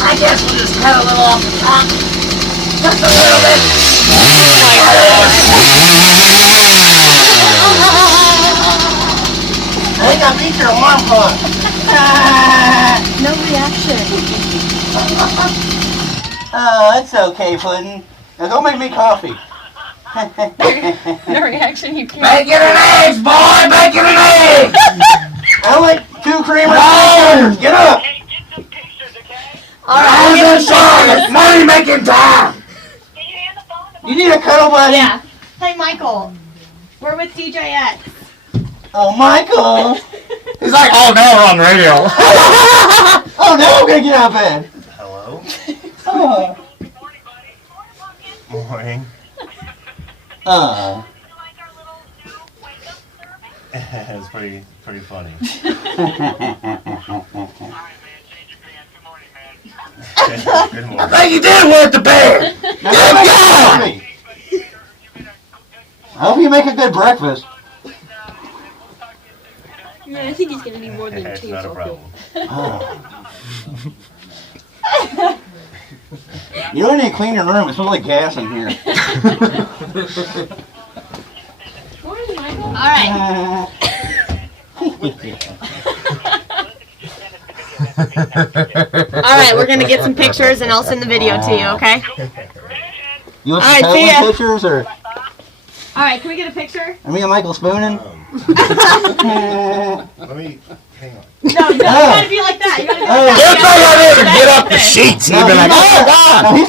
I guess we'll just cut a little off the top. Just a little bit. I think I beat your alarm clock. No reaction. Oh, it's okay, Puddin'. Now don't make me coffee. No reaction, you can't. Bacon and eggs, boy! Bacon and eggs! I like 2 cream and Get up! Alright, It's money making time! You need a cuddle buddy? yeah. Hey, Michael. We're with DJX. Oh, Michael! He's like, oh, now we're on radio. Oh, now I'm gonna get out of bed. Hello. Oh. Morning. It's pretty funny. Good morning. I think you did work the bed! Good God! I hope you make a good breakfast. No, I think he's gonna need more than It's two. not a problem. You don't need to clean your room. It smells like gas in here. Morning, Michael. Alright. Alright, we're gonna get some pictures and I'll send the video to you, okay? You want Alright, some see ya. pictures or? Alright, can we get a picture? Me and Michael spooning? Let me hang on. No, you gotta be like that. You gotta be like that. Get up the sheets. No, You've been like, he's oh, not- God. no, he's